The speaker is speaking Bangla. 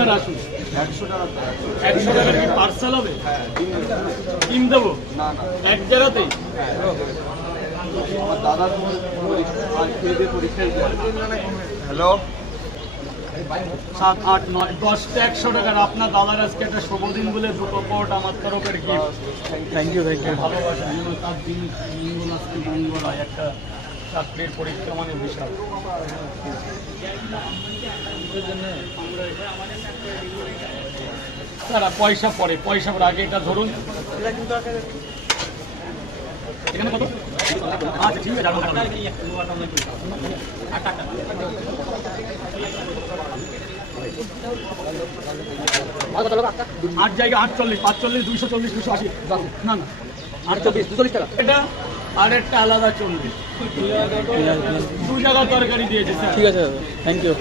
আপনার আসুন। 100 টাকা। 100 টাকার কি পার্সেল হবে? ডিম দেবো এক জায়গাতেই? আমার দাদা হ্যালো 7, 8, 9, 10টা 100 টাকার। আপনার দাদার আজকে একটা শুভ দিন বলে দুটো পট আমার তরফের গিফট। থ্যাংক ইউ ভালোবাসা যেন তার দিন মঙ্গল আজকে মঙ্গল হয়। একটা চাকরির পরীক্ষা মানে বিশাল। স্যার পয়সা পরে আগে এটা ধরুন। এখানে কত? আচ্ছা ঠিক আছে। আট জায়গা 48, 45, 240, 280। না না 48, 240 টাকা এটা। আর একটা আলাদা 40। 2 জায়গা তরকারি দিয়েছে স্যার। ঠিক আছে, থ্যাংক ইউ।